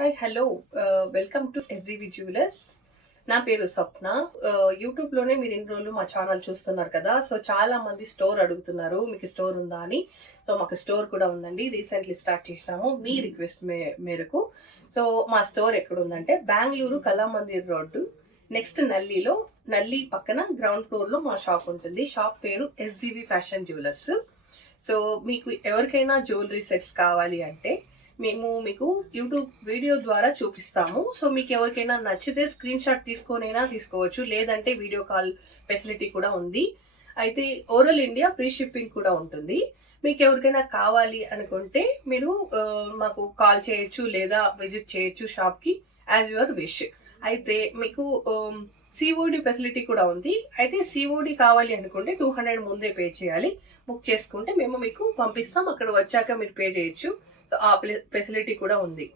Hi hello welcome to SGV jewellers. నా పేరు స్వప్న. యూట్యూబ్లోనే మీరు ఇన్ని రోజులు మా ఛానల్ చూస్తున్నారు కదా. సో చాలా మంది స్టోర్ అడుగుతున్నారు, మీకు స్టోర్ ఉందా అని. సో మాకు స్టోర్ కూడా ఉందండి, రీసెంట్లీ స్టార్ట్ చేసాము మీ రిక్వెస్ట్ మేరకు. సో మా స్టోర్ ఎక్కడ ఉందంటే బెంగళూరు కళామందిర్ రోడ్డు నెక్స్ట్ నల్లి పక్కన గ్రౌండ్ ఫ్లోర్లో మా షాప్ ఉంటుంది. షాప్ పేరు ఎస్జీవి ఫ్యాషన్ జ్యువెలర్స్. సో మీకు ఎవరికైనా జ్యువెలరీ సెట్స్ కావాలి అంటే మేము మీకు యూట్యూబ్ వీడియో ద్వారా చూపిస్తాము. సో మీకు ఎవరికైనా నచ్చితే స్క్రీన్ షాట్ తీసుకొనైనా తీసుకోవచ్చు, లేదంటే వీడియో కాల్ ఫెసిలిటీ కూడా ఉంది. అయితే ఓవరాల్ ఇండియా ఫ్రీ షిప్పింగ్ కూడా ఉంటుంది. మీకు ఎవరికైనా కావాలి అనుకుంటే మీరు మాకు కాల్ చేయొచ్చు లేదా విజిట్ చేయొచ్చు షాప్కి, యాజ్ యువర్ విష్. అయితే మీకు సిఓడి ఫెసిలిటీ కూడా ఉంది. అయితే సిఓడి కావాలి అనుకుంటే 200 ముందే పే చేయాలి. బుక్ చేసుకుంటే మేము మీకు పంపిస్తాం, అక్కడ వచ్చాక మీరు పే చేయొచ్చు. సో ఆ ఫెసిలిటీ కూడా ఉంది.